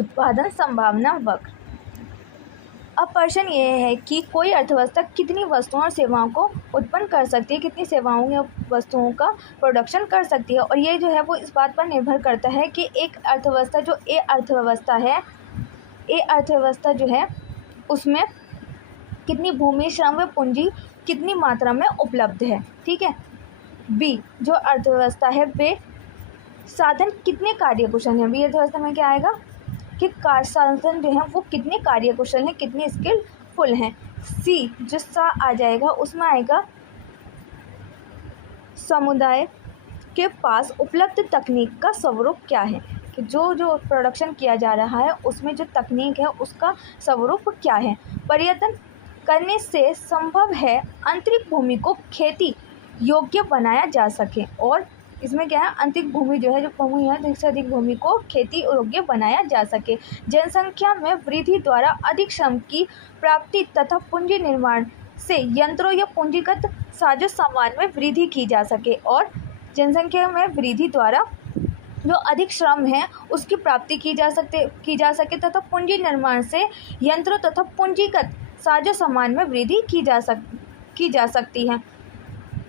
उत्पादन संभावना वक्र। अब प्रश्न ये है कि कोई अर्थव्यवस्था कितनी वस्तुओं और सेवाओं को उत्पन्न कर सकती है, कितनी सेवाओं या वस्तुओं का प्रोडक्शन कर सकती है। और ये जो है वो इस बात पर निर्भर करता है कि एक अर्थव्यवस्था जो ए अर्थव्यवस्था जो है उसमें कितनी भूमि, श्रम व पूंजी कितनी मात्रा में उपलब्ध है। ठीक है। बी जो अर्थव्यवस्था है वे साधन कितने कार्यकुशल हैं। बी अर्थव्यवस्था में क्या आएगा कि साधन जो हैं वो कितने कार्यकुशल हैं, कितने स्किलफुल हैं। सी जो सा आ जाएगा उसमें आएगा समुदाय के पास उपलब्ध तकनीक का स्वरूप क्या है, कि जो प्रोडक्शन किया जा रहा है उसमें जो तकनीक है उसका स्वरूप क्या है। पर्यटन करने से संभव है आंतरिक भूमि को खेती योग्य बनाया जा सके। और इसमें क्या है, आंतरिक भूमि जो है, जो भूमि है अधिक से अधिक भूमि को खेती योग्य बनाया जा सके। जनसंख्या में वृद्धि द्वारा अधिक श्रम की प्राप्ति तथा पूंजी निर्माण से यंत्रों या पूंजीगत साजो सामान में वृद्धि की जा सके। और जनसंख्या में वृद्धि द्वारा जो अधिक श्रम है उसकी प्राप्ति की जा सके तथा पूंजी निर्माण से यंत्रों तथा पूंजीगत साजो सामान में वृद्धि की जा सकती है।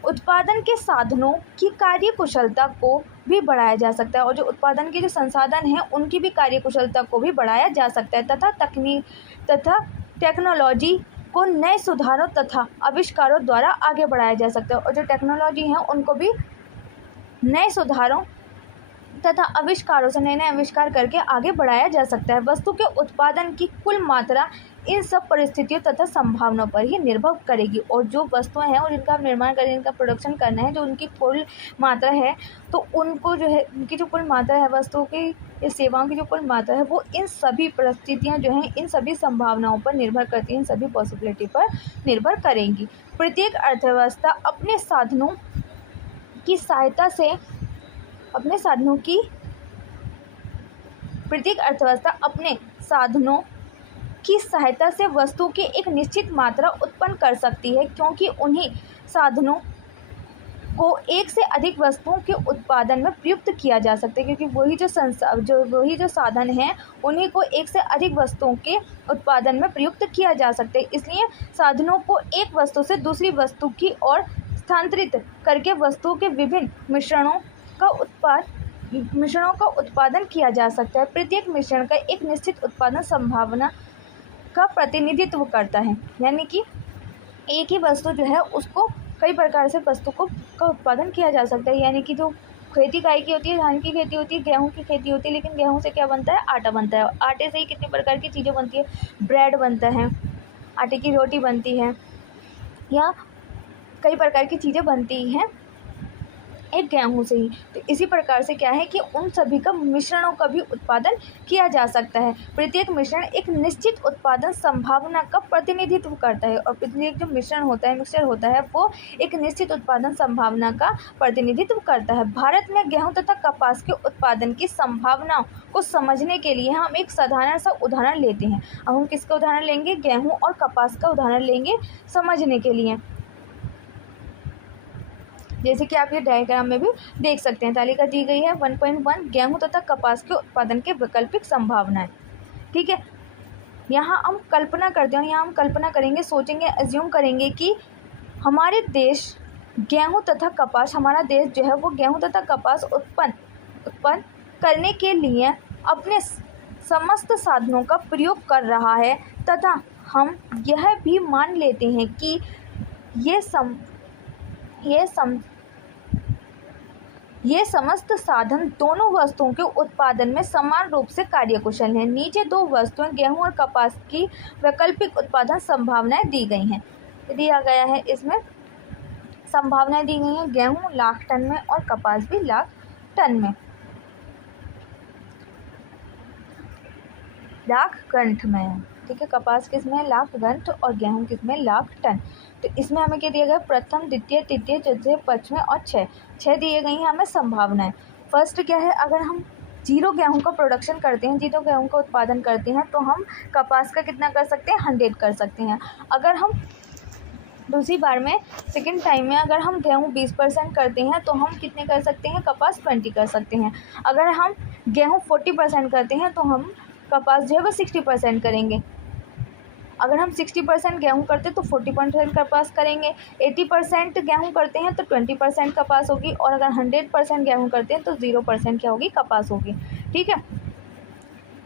उत्पादन के साधनों की कार्यकुशलता को भी बढ़ाया जा सकता है, और जो उत्पादन के जो संसाधन हैं उनकी भी कार्यकुशलता को भी बढ़ाया जा सकता है तथा तकनीक तथा टेक्नोलॉजी को नए सुधारों तथा आविष्कारों द्वारा आगे बढ़ाया जा सकता है। और जो टेक्नोलॉजी है उनको भी नए सुधारों तथा आविष्कारों से नए आविष्कार करके आगे बढ़ाया जा सकता है। वस्तु के उत्पादन की कुल मात्रा इन सब परिस्थितियों तथा संभावनाओं पर ही निर्भर करेगी। और जो वस्तुएं हैं और इनका निर्माण करना, इनका प्रोडक्शन करना है, जो उनकी कुल मात्रा है, तो उनको जो है उनकी जो कुल मात्रा है वस्तुओं की या सेवाओं की जो कुल मात्रा है वो इन सभी परिस्थितियाँ जो हैं इन सभी संभावनाओं पर निर्भर करती हैं, इन सभी पॉसिबिलिटी पर निर्भर करेंगी। प्रत्येक अर्थव्यवस्था अपने साधनों की सहायता से अपने साधनों की सहायता से वस्तु की एक निश्चित मात्रा उत्पन्न कर सकती है, क्योंकि उन्हीं साधनों को एक से अधिक वस्तुओं के उत्पादन में प्रयुक्त किया जा सकता है, क्योंकि वही जो साधन हैं उन्हीं को एक से अधिक वस्तुओं के उत्पादन में प्रयुक्त किया जा सकता है। इसलिए साधनों को एक वस्तु से दूसरी वस्तु की ओर स्थानांतरित करके वस्तुओं के विभिन्न मिश्रणों का उत्पादन किया जा सकता है। प्रत्येक मिश्रण का एक निश्चित उत्पादन संभावना का प्रतिनिधित्व करता है, यानी कि एक ही वस्तु जो है उसको कई प्रकार से वस्तु का उत्पादन किया जा सकता है। यानी कि जो खेती गाय की होती है, धान की खेती होती है, गेहूं की खेती होती है, लेकिन गेहूं से क्या बनता है, आटा बनता है। आटे से ही कितने प्रकार की चीज़ें बनती है, ब्रेड बनता है, आटे की रोटी बनती है, या कई प्रकार की चीज़ें बनती हैं एक गेहूं से ही। तो इसी प्रकार से क्या है कि उन सभी का मिश्रणों का भी उत्पादन किया जा सकता है। प्रत्येक मिश्रण एक निश्चित उत्पादन संभावना का प्रतिनिधित्व करता है, और प्रत्येक जो मिश्रण होता है, मिक्सचर होता है, वो एक निश्चित उत्पादन संभावना का प्रतिनिधित्व करता है। भारत में गेहूं तथा कपास के उत्पादन की संभावनाओं को समझने के लिए हम एक साधारण सा उदाहरण लेते हैं। अब हम किसका उदाहरण लेंगे, गेहूँ और कपास का उदाहरण लेंगे समझने के लिए। जैसे कि आप ये डायग्राम में भी देख सकते हैं, तालिका दी गई है 1.1 गेहूं तथा कपास के उत्पादन के वैकल्पिक संभावनाएं। ठीक है, यहाँ हम कल्पना करते हैं, यहाँ हम कल्पना करेंगे, सोचेंगे, एज्यूम करेंगे कि हमारे देश गेहूं तथा कपास, हमारा देश जो है वो गेहूं तथा कपास उत्पन्न करने के लिए अपने समस्त साधनों का प्रयोग कर रहा है, तथा हम यह भी मान लेते हैं कि ये समस्त साधन दोनों वस्तुओं के उत्पादन में समान रूप से कार्यकुशल हैं। नीचे दो वस्तुएं गेहूं और कपास की वैकल्पिक उत्पादन संभावनाएं दी गई हैं। दिया गया है इसमें संभावनाएं दी गई हैं, गेहूं लाख टन में और कपास भी लाख टन में, लाख गंठ में। ठीक है, कपास किसमें, लाख गंठ, और गेहूं किसमें, लाख टन। तो इसमें हमें क्या दिया गया, प्रथम, द्वितीय, तृतीय, चतुर्थ, पंचमें और छः दिए गई हैं हमें संभावनाएं। फर्स्ट क्या है, अगर हम 0 गेहूं का प्रोडक्शन करते हैं, 0 गेहूं का उत्पादन करते हैं, तो हम कपास का कितना कर सकते हैं, 100 कर सकते हैं। अगर हम दूसरी बार में सेकेंड टाइम में अगर हम गेहूं 20% करते हैं तो हम कितने कर सकते हैं, कपास 20 कर सकते हैं। अगर हम गेहूं 40% करते हैं तो हम कपास जो है वो 60% करेंगे। अगर हम 60% गेहूँ करते तो 40% कपास करेंगे, 80% गेहूँ करते हैं तो 20% कपास होगी, और अगर 100% गेहूँ करते हैं तो 0% क्या होगी, कपास होगी। ठीक है,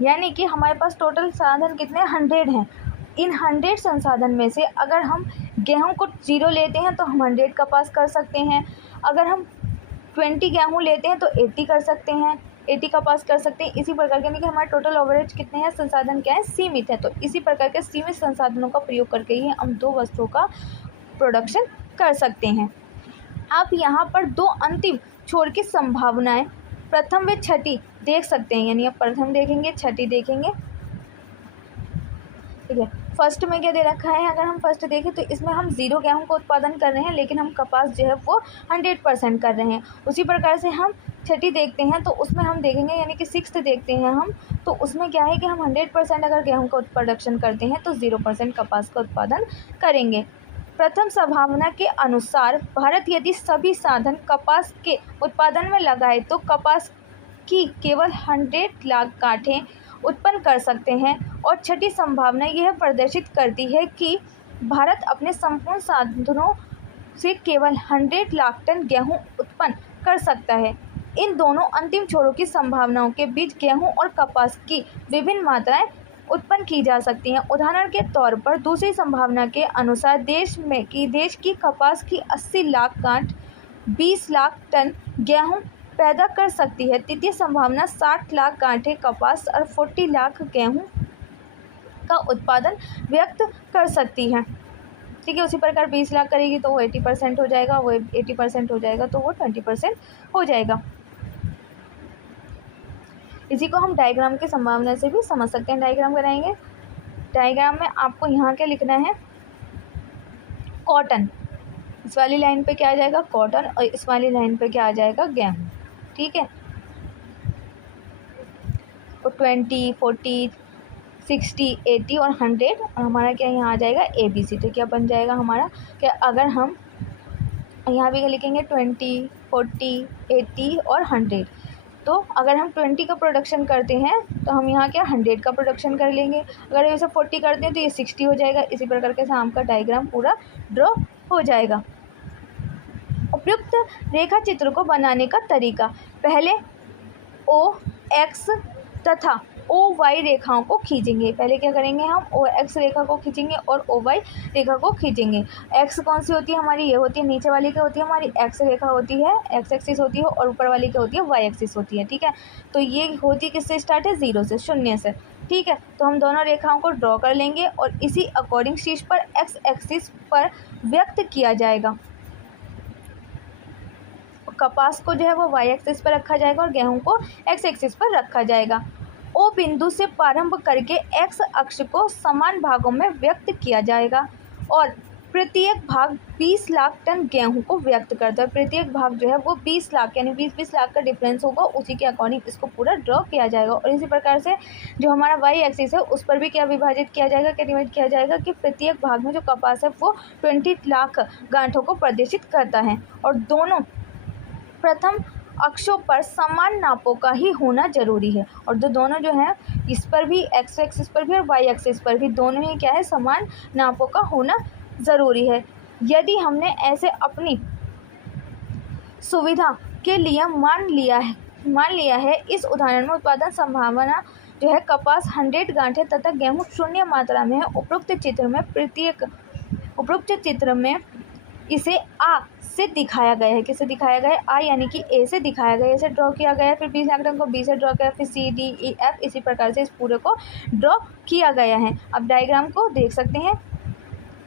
यानी कि हमारे पास टोटल संसाधन कितने 100 हैं। इन 100 संसाधन में से अगर हम गेहूँ को 0 लेते हैं तो हम 100 कपास कर सकते हैं, अगर हम 20 गेहूँ लेते हैं तो 80 कर सकते हैं, 80 कपास कर सकते हैं। इसी प्रकार के, यानी कि हमारे टोटल ओवरेज कितने हैं, संसाधन क्या है, सीमित है। तो इसी प्रकार के सीमित संसाधनों का प्रयोग करके ही हम 2 वस्तुओं का प्रोडक्शन कर सकते हैं। आप यहाँ पर 2 अंतिम छोर की संभावनाएं, प्रथम व छठी देख सकते हैं, यानी आप प्रथम देखेंगे, छठी देखेंगे। ठीक है, फर्स्ट में क्या दे रखा है, अगर हम फर्स्ट देखें तो इसमें हम 0 गेहूँ का उत्पादन कर रहे हैं, लेकिन हम कपास जो है वो 100% कर रहे हैं। उसी प्रकार से हम छठी देखते हैं तो उसमें हम देखेंगे, यानी कि 6th देखते हैं हम, तो उसमें क्या है कि हम 100% अगर गेहूँ का प्रोडक्शन करते हैं तो 0% कपास का उत्पादन करेंगे। प्रथम संभावना के अनुसार भारत यदि सभी साधन कपास के उत्पादन में लगाए तो कपास की केवल 100 लाख गांठें उत्पन्न कर सकते हैं, और छठी संभावना यह प्रदर्शित करती है कि भारत अपने संपूर्ण साधनों से केवल 100 लाख टन गेहूं उत्पन्न कर सकता है। इन दोनों अंतिम छोरों की संभावनाओं के बीच गेहूं और कपास की विभिन्न मात्राएं उत्पन्न की जा सकती हैं। उदाहरण के तौर पर दूसरी संभावना के अनुसार देश की कपास की 80 लाख गांठ 20 लाख टन गेहूं पैदा कर सकती है। तृतीय संभावना 60 लाख गांठें कपास और 40 लाख गेहूं का उत्पादन व्यक्त कर सकती है। ठीक है, उसी प्रकार 20 लाख करेगी तो वो 80% हो जाएगा, वो 80% हो जाएगा तो वो 20% हो जाएगा। इसी को हम डायग्राम की संभावना से भी समझ सकते हैं। डायग्राम बनाएंगे, डायग्राम में आपको यहाँ क्या लिखना है, कॉटन, इस वाली लाइन पे क्या आ जाएगा, कॉटन, और इस वाली लाइन पे क्या आ जाएगा, गेहूँ। ठीक है, तो 20, 40, 60, 80 और 100, और हमारा क्या यहाँ आ जाएगा ABC। तो क्या बन जाएगा हमारा, क्या अगर हम यहाँ भी क्या लिखेंगे 20, 40, 80 और 100। तो अगर हम 20 का प्रोडक्शन करते हैं तो हम यहाँ क्या 100 का प्रोडक्शन कर लेंगे, अगर ये सब 40 करते हैं तो ये 60 हो जाएगा। इसी प्रकार के शाम का डायग्राम पूरा ड्रॉ हो जाएगा। उपयुक्त रेखा चित्र को बनाने का तरीका, पहले OX तथा OY रेखाओं को खींचेंगे। पहले क्या करेंगे, हम OX रेखा को खींचेंगे और OY रेखा को खींचेंगे। X कौन सी होती है हमारी, ये होती है, नीचे वाली क्या होती है हमारी X रेखा होती है, X एक्सिस होती है, और ऊपर वाली क्या होती है, Y एक्सिस होती है। ठीक है, तो ये होती किससे स्टार्ट है, 0 से, 0 से। ठीक है, तो हम दोनों रेखाओं को ड्रॉ कर लेंगे और इसी अकॉर्डिंग शीर्ष पर X एक्सिस पर व्यक्त किया जाएगा। कपास को जो है वो Y एक्सिस पर रखा जाएगा और गेहूं को X एक्सिस पर रखा जाएगा। O बिंदु से प्रारंभ करके X अक्ष को समान भागों में व्यक्त किया जाएगा, और प्रत्येक भाग 20 लाख टन गेहूं को व्यक्त करता है। प्रत्येक भाग जो है वो 20 लाख, यानी 20-20 लाख का डिफरेंस होगा, उसी के अकॉर्डिंग इसको पूरा ड्रॉ किया जाएगा। और इसी प्रकार से जो हमारा Y एक्सिस है उस पर भी क्या विभाजित किया जाएगा, क्या डिवाइड किया जाएगा, कि प्रत्येक भाग में जो कपास है वो 20 लाख गांठों को प्रदर्शित करता है, और दोनों प्रथम अक्षों पर समान नापों का ही होना जरूरी है। और दोनों जो है इस पर भी, X एक्सिस पर भी और Y एक्सिस पर भी, दोनों ही क्या है, समान नापों का होना ज़रूरी है। यदि हमने ऐसे अपनी सुविधा के लिए मान लिया है इस उदाहरण में उत्पादन संभावना जो है कपास 100 गांठें तथा गेहूँ 0 मात्रा में है। उपरोक्त चित्र में इसे A से दिखाया गया है। किसे दिखाया गया है, A यानी कि A से दिखाया गया है, इसे ड्रॉ किया गया है। फिर 20 लाख टन को B से ड्रॉ किया, फिर C, D, E, F, इसी प्रकार से इस पूरे को ड्रॉ किया गया है। अब डायग्राम को देख सकते हैं।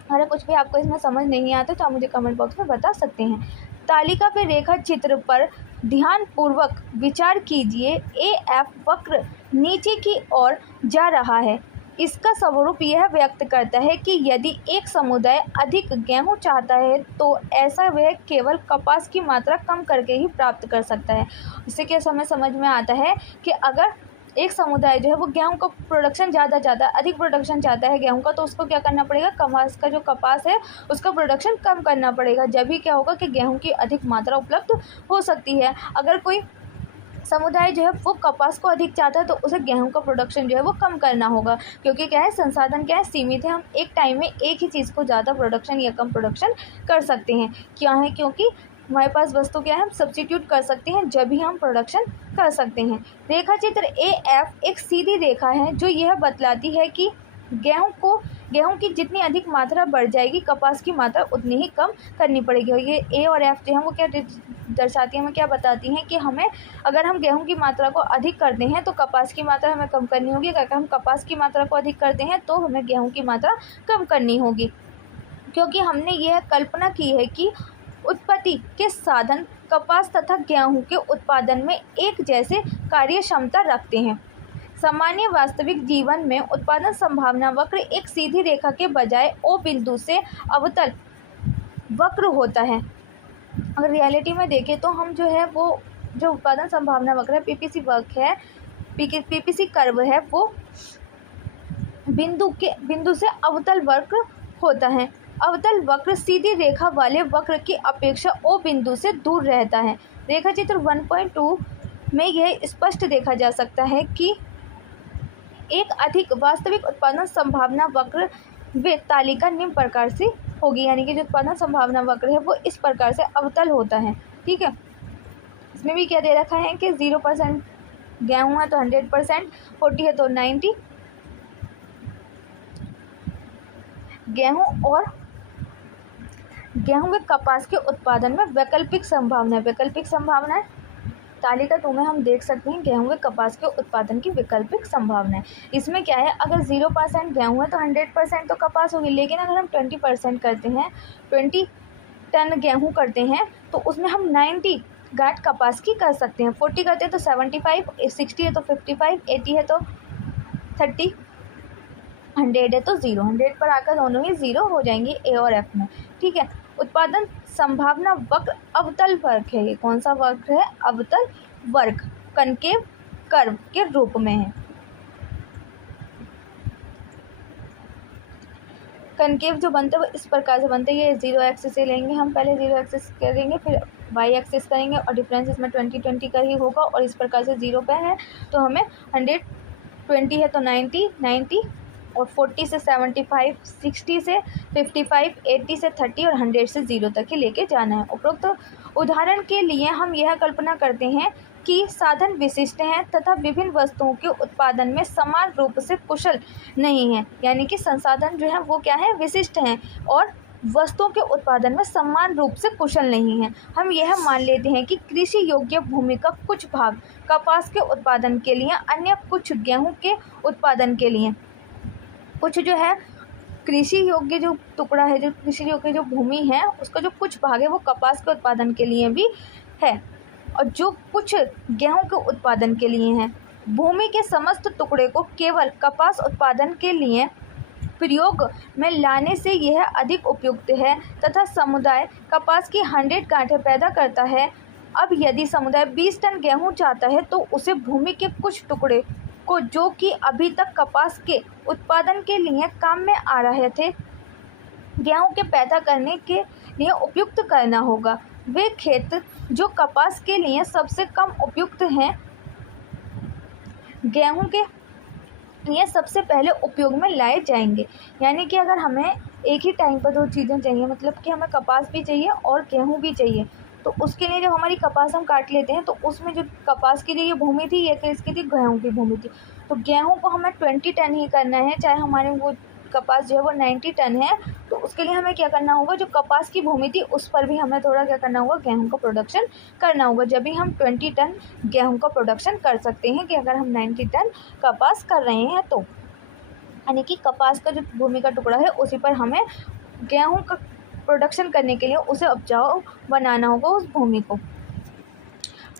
अगर कुछ भी आपको इसमें समझ नहीं आता तो आप मुझे कमेंट बॉक्स में बता सकते हैं। तालिका पे रेखा चित्र पर ध्यानपूर्वक विचार कीजिए। AF वक्र नीचे की ओर जा रहा है। इसका स्वरूप यह व्यक्त करता है कि यदि एक समुदाय अधिक गेहूं चाहता है तो ऐसा वह केवल कपास की मात्रा कम करके ही प्राप्त कर सकता है। इससे क्या समझ में आता है कि अगर एक समुदाय जो है वो गेहूं का प्रोडक्शन ज़्यादा अधिक प्रोडक्शन चाहता है गेहूं का, तो उसको क्या करना पड़ेगा, कपास है उसका प्रोडक्शन कम करना पड़ेगा। जब भी क्या होगा कि गेहूं की अधिक मात्रा उपलब्ध हो सकती है। अगर कोई समुदाय जो है वो कपास को अधिक चाहता है तो उसे गेहूं का प्रोडक्शन जो है वो कम करना होगा, क्योंकि क्या है, संसाधन क्या है, सीमित है। हम एक टाइम में एक ही चीज़ को ज़्यादा प्रोडक्शन या कम प्रोडक्शन कर सकते हैं। क्या है, क्योंकि हमारे पास वस्तु क्या है, हम सब्स्टिट्यूट कर सकते हैं जब भी हम प्रोडक्शन कर सकते हैं। रेखा चित्र AF एक सीधी रेखा है जो यह बतलाती है कि गेहूं की जितनी अधिक मात्रा बढ़ जाएगी, कपास की मात्रा उतनी ही कम करनी पड़ेगी। और ये A और F जो है वो क्या दर्शाती हैं, हमें क्या बताती हैं कि हमें अगर हम गेहूं की मात्रा को अधिक करते हैं तो कपास की मात्रा हमें कम करनी होगी, अगर हम कपास की मात्रा को अधिक करते हैं तो हमें गेहूं की मात्रा कम करनी होगी। क्योंकि हमने यह कल्पना की है कि उत्पत्ति के साधन कपास तथा गेहूं के उत्पादन में एक जैसे कार्य क्षमता रखते हैं। सामान्य वास्तविक जीवन में उत्पादन संभावना वक्र एक सीधी रेखा के बजाय O बिंदु से अवतल वक्र होता है। अगर रियलिटी में देखें तो हम जो है वो जो उत्पादन संभावना वक्र है, PPC वक्र है, PPC कर्व है, वो बिंदु से अवतल वक्र होता है। अवतल वक्र सीधी रेखा वाले वक्र की अपेक्षा O बिंदु से दूर रहता है। रेखा चित्र 1.2 में यह स्पष्ट देखा जा सकता है कि एक अधिक वास्तविक उत्पादन संभावना वक्र वे तालिका निम्न प्रकार से होगी, यानी कि जो उत्पादन संभावना वक्र है वो इस प्रकार से अवतल होता है। ठीक है, इसमें भी क्या दे रखा है कि 0% गेहूँ है तो 100%, 40 है तो 90, गेहूं व कपास के उत्पादन में वैकल्पिक संभावना है। तालिका 2 में हम देख सकते हैं गेहूं व कपास के उत्पादन की वैकल्पिक संभावना है। इसमें क्या है, अगर 0% गेहूं है तो 100% तो कपास होगी, लेकिन अगर हम 20% करते हैं, 20 टन गेहूं करते हैं तो उसमें हम 90 गांठ कपास की कर सकते हैं। 40 करते हैं तो 75, 60 है तो 55, 80 है तो 30, 100 है तो 0। 100 पर आकर दोनों ही 0 हो जाएंगे A और F में। ठीक है, उत्पादन संभावना वक्र अवतल वक्र है। ये कौन सा वक्र है, अवतल वक्र, कनकेव कर्व के रूप में है। कनकेव जो बनते हैं वो इस प्रकार से बनते हैं, ये 0 एक्सिस से लेंगे हम, पहले 0 एक्सिस करेंगे, फिर y एक्सिस करेंगे और डिफरेंस इसमें 20 का ही होगा, और इस प्रकार से 0 पे है तो हमें 100, 20 है तो 90, 90 और 40 से 75, 60 से 55, 80 से 30 और 100 से 0 तक ही लेके जाना है। उपरोक्त उदाहरण के लिए हम यह कल्पना करते हैं कि साधन विशिष्ट हैं तथा विभिन्न वस्तुओं के उत्पादन में समान रूप से कुशल नहीं हैं, यानी कि संसाधन जो है वो क्या है, विशिष्ट हैं और वस्तुओं के उत्पादन में समान रूप से कुशल नहीं हैं। हम यह मान लेते हैं कि कृषि योग्य भूमि का कुछ भाग कपास के उत्पादन के लिए, अन्य कुछ गेहूं के उत्पादन के लिए, कुछ जो है कृषि योग्य जो टुकड़ा है, जो कृषि योग्य जो भूमि है उसका जो कुछ भाग है वो कपास के उत्पादन के लिए भी है और जो कुछ गेहूं के उत्पादन के लिए है। भूमि के समस्त टुकड़े को केवल कपास उत्पादन के लिए प्रयोग में लाने से यह अधिक उपयुक्त है तथा समुदाय कपास की 100 गांठें पैदा करता है। अब यदि समुदाय 20 टन गेहूं चाहता है तो उसे भूमि के कुछ टुकड़े को, जो कि अभी तक कपास के उत्पादन के लिए काम में आ रहे थे, गेहूं के पैदा करने के लिए उपयुक्त करना होगा। वे खेत जो कपास के लिए सबसे कम उपयुक्त हैं, गेहूं के लिए सबसे पहले उपयोग में लाए जाएंगे। यानी कि अगर हमें एक ही टाइम पर 2 चीज़ें चाहिए, मतलब कि हमें कपास भी चाहिए और गेहूं भी चाहिए, तो उसके लिए जब हमारी कपास हम काट लेते हैं तो उसमें जो कपास की जो ये भूमि थी, ये किसकी थी, गेहूं की भूमि थी। तो गेहूं को हमें 20 टन ही करना है, चाहे हमारे वो कपास जो है वो 90 टन है, तो उसके लिए हमें क्या करना होगा, जो कपास की भूमि थी उस पर भी हमें थोड़ा क्या करना होगा, गेहूं का प्रोडक्शन करना होगा। जब भी हम 20 टन गेहूं का प्रोडक्शन कर सकते हैं, कि अगर हम 90 टन कपास कर रहे हैं तो, यानी कि कपास का जो भूमि का टुकड़ा है उसी पर हमें गेहूं का प्रोडक्शन करने के लिए उसे उपजाऊ बनाना होगा उस भूमि को।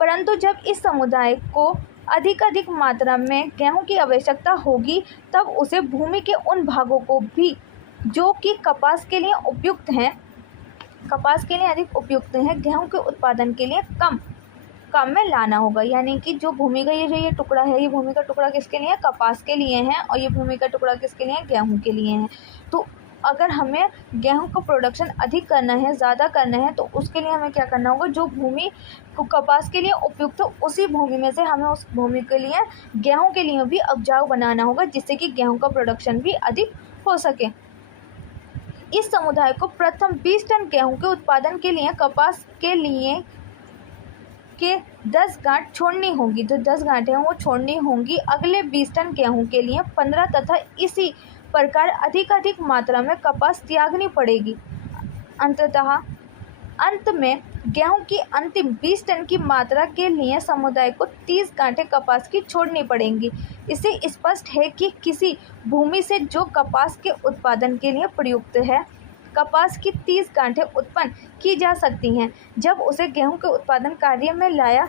परंतु जब इस समुदाय को अधिक मात्रा में गेहूं की आवश्यकता होगी, तब उसे भूमि के उन भागों को भी जो कि कपास के लिए अधिक उपयुक्त हैं, गेहूं के उत्पादन के लिए काम में लाना होगा। यानी कि जो भूमि का ये टुकड़ा है, ये भूमि का टुकड़ा किसके लिए है, कपास के लिए है, और ये भूमि का टुकड़ा किसके लिए है, गेहूं के लिए है। तो अगर हमें गेहूं का प्रोडक्शन अधिक करना है, ज़्यादा करना है, तो उसके लिए हमें क्या करना होगा, जो भूमि को कपास के लिए उपयुक्त हो उसी भूमि में से हमें उस भूमि के लिए गेहूं के लिए भी उपजाऊ बनाना होगा, जिससे कि गेहूं का प्रोडक्शन भी अधिक हो सके। इस समुदाय को प्रथम 20 टन गेहूं के उत्पादन के लिए कपास के लिए के 10 गांठ छोड़नी होगी, जो 10 गांठें हैं वो छोड़नी होंगी। अगले 20 टन गेहूं के लिए 15 तथा इसी प्रकार अधिक मात्रा में कपास त्यागनी पड़ेगी। अंत में गेहूं की अंतिम 20 टन की मात्रा के लिए समुदाय को 30 गांठें कपास की छोड़नी पड़ेंगी। इससे स्पष्ट है कि किसी भूमि से जो कपास के उत्पादन के लिए प्रयुक्त है, कपास की 30 गांठें उत्पन्न की जा सकती हैं। जब उसे गेहूं के उत्पादन कार्य में लगाया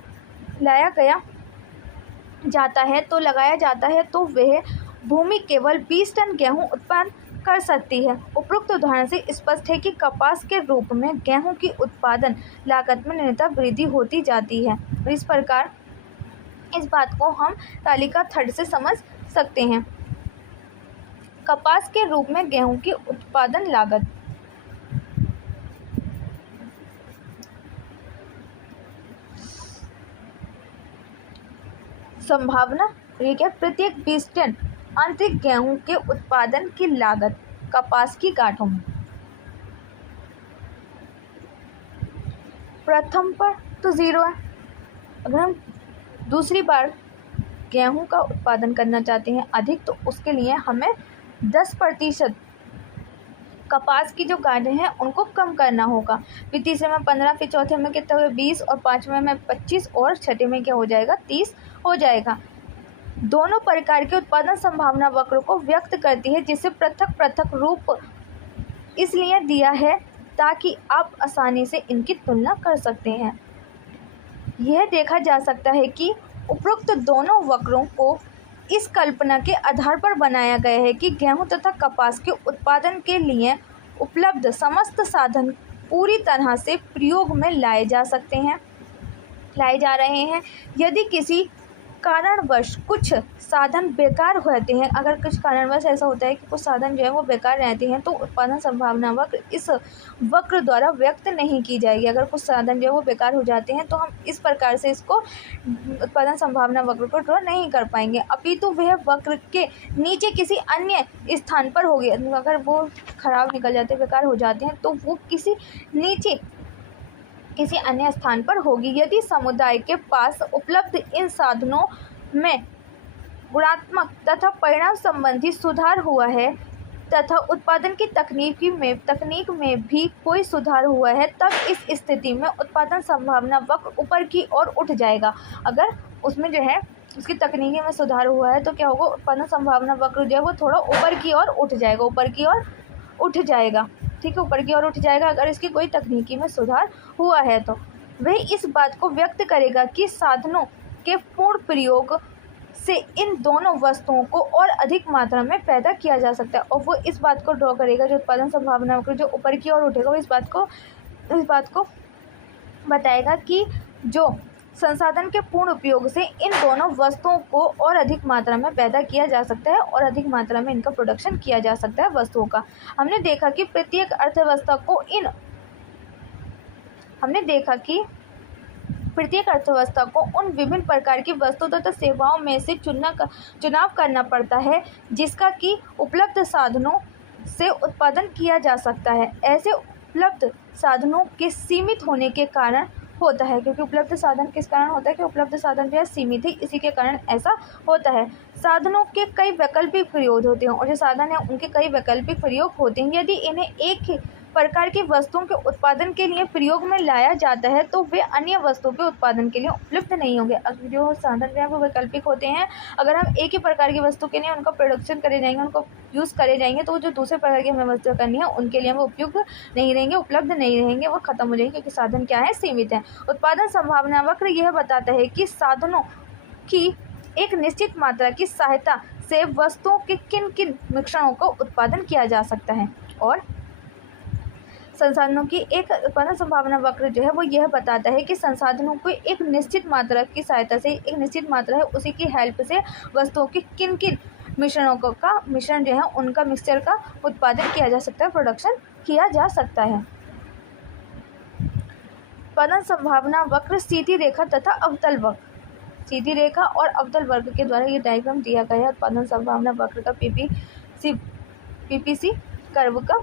जाता है तो वह भूमि केवल 20 टन गेहूं उत्पन्न कर सकती है। उपरोक्त उदाहरण से स्पष्ट है कि कपास के रूप में गेहूं की उत्पादन लागत में निरंतर वृद्धि होती जाती है। इस प्रकार इस बात को हम तालिका 3 से समझ सकते हैं। कपास के रूप में गेहूं की उत्पादन लागत। संभावना प्रत्येक 20 टन आंतरिक गेहूं के उत्पादन की लागत कपास की गांठों में। प्रथम पर तो 0 है। अगर हम दूसरी बार गेहूं का उत्पादन करना चाहते हैं अधिक, तो उसके लिए हमें 10% कपास की जो गांठें हैं उनको कम करना फिर तीसरे में 15, फिर चौथे में कितना हुआ 20, और पाँचवें में 25, और छठे में क्या हो जाएगा 30 हो जाएगा। दोनों प्रकार के उत्पादन संभावना वक्र को व्यक्त करती है, जिसे पृथक रूप इसलिए दिया है ताकि आप आसानी से इनकी तुलना कर सकते हैं। यह देखा जा सकता है कि उपरोक्त दोनों वक्रों को इस कल्पना के आधार पर बनाया गया है कि गेहूं तथा कपास के उत्पादन के लिए उपलब्ध समस्त साधन पूरी तरह से प्रयोग में लाए जा रहे हैं। यदि किसी कारणवश कुछ साधन बेकार होते हैं, अगर कुछ कारणवश ऐसा होता है कि कुछ साधन जो है वो बेकार रहते हैं, तो उत्पादन संभावना वक्र इस वक्र द्वारा व्यक्त नहीं की जाएगी। अगर कुछ साधन जो है वो बेकार हो जाते हैं तो हम इस प्रकार से इसको उत्पादन संभावना वक्र को ड्रॉ नहीं कर पाएंगे, अपितु वह वक्र के नीचे किसी अन्य स्थान पर होगी। अगर वो खराब निकल जाते हैं, बेकार हो जाते हैं, तो वो किसी अन्य स्थान पर होगी। यदि समुदाय के पास उपलब्ध इन साधनों में गुणात्मक तथा परिणाम संबंधी सुधार हुआ है तथा उत्पादन की तकनीक में भी कोई सुधार हुआ है, तब इस स्थिति में उत्पादन संभावना वक्र ऊपर की ओर उठ जाएगा। अगर उसमें जो है उसकी तकनीकी में सुधार हुआ है तो क्या होगा, उत्पादन संभावना वक्र जो है वो थोड़ा ऊपर की ओर उठ जाएगा। ठीक है, ऊपर की ओर उठ जाएगा अगर इसकी कोई तकनीकी में सुधार हुआ है तो। वह इस बात को व्यक्त करेगा कि साधनों के पूर्ण प्रयोग से इन दोनों वस्तुओं को और अधिक मात्रा में पैदा किया जा सकता है, और वो इस बात को ड्रॉ करेगा, जो उत्पादन संभावना वक्र जो ऊपर की ओर उठेगा वो इस बात को बताएगा कि जो संसाधन के पूर्ण उपयोग से इन दोनों वस्तुओं को और अधिक मात्रा में पैदा किया जा सकता है और अधिक मात्रा में इनका प्रोडक्शन किया जा सकता है वस्तुओं का। हमने देखा कि प्रत्येक अर्थव्यवस्था को उन विभिन्न प्रकार की वस्तुओं तथा सेवाओं में से चुनाव करना पड़ता है जिसका कि उपलब्ध साधनों से उत्पादन किया जा सकता है। ऐसे उपलब्ध साधनों के सीमित होने के कारण होता है, क्योंकि उपलब्ध साधन किस कारण होता है कि उपलब्ध साधन जो है सीमित है, इसी के कारण ऐसा होता है। साधनों के कई वैकल्पिक प्रयोग होते हैं, और जो साधन है उनके कई वैकल्पिक प्रयोग होते हैं। यदि इन्हें एक ही प्रकार की वस्तुओं के उत्पादन के लिए प्रयोग में लाया जाता है तो वे अन्य वस्तुओं के उत्पादन के लिए उपलब्ध नहीं होंगे। जो साधन जो है वो वैकल्पिक होते हैं, अगर हम एक ही प्रकार की वस्तु के लिए उनका प्रोडक्शन करे जाएंगे, उनको यूज़ करे जाएंगे, तो जो दूसरे प्रकार की हमें वस्तु करनी है उनके लिए वो उपयुक्त नहीं रहेंगे, उपलब्ध नहीं रहेंगे, वो खत्म हो जाएंगे, क्योंकि साधन क्या है, सीमित है। उत्पादन संभावना वक्र यह बताता है कि साधनों की एक निश्चित मात्रा की सहायता से वस्तुओं के किन किन मिश्रणों को उत्पादन किया जा सकता है, और संसाधनों की एक उत्पादन संभावना वक्र जो है वो यह बताता है कि संसाधनों को एक निश्चित मात्रा की सहायता से, एक निश्चित मात्रा है उसी की हेल्प से वस्तुओं की किन किन मिश्रणों का मिश्रण जो है उनका मिक्सचर का उत्पादन किया जा सकता है, प्रोडक्शन किया जा सकता है। उत्पादन संभावना वक्र सीधी रेखा तथा अवतल वक्र, सीधी रेखा और अवतल वक्र के द्वारा ये डायग्राम दिया गया है उत्पादन संभावना वक्र का पीपीसी कर्व का।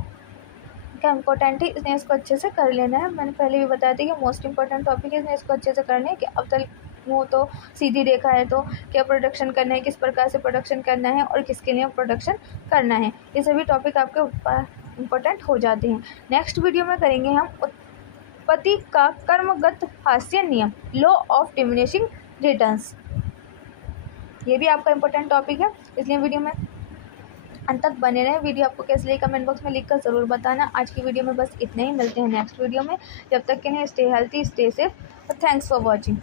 क्या इम्पोर्टेंट है, इसने इसको अच्छे से कर लेना है। मैंने पहले भी बताया था कि मोस्ट इंपॉर्टेंट टॉपिक है, इसने इसको अच्छे से करना है कि अवतल वो तो सीधी रेखा है तो क्या प्रोडक्शन करना है, किस प्रकार से प्रोडक्शन करना है और किसके लिए प्रोडक्शन करना है, ये सभी टॉपिक आपके इम्पोर्टेंट हो जाते हैं। नेक्स्ट वीडियो में करेंगे हम उत्पत्ति का कर्मगत हास्य नियम, लॉ ऑफ डिमिनिशिंग रिटर्न्स, ये भी आपका इम्पोर्टेंट टॉपिक है, इसलिए वीडियो में अंत तक बने रहें। वीडियो आपको कैसे लगी कमेंट बॉक्स में लिखकर ज़रूर बताना। आज की वीडियो में बस इतना ही, मिलते हैं नेक्स्ट वीडियो में। जब तक के लिए स्टे हेल्थी, स्टे सेफ और थैंक्स फॉर वॉचिंग।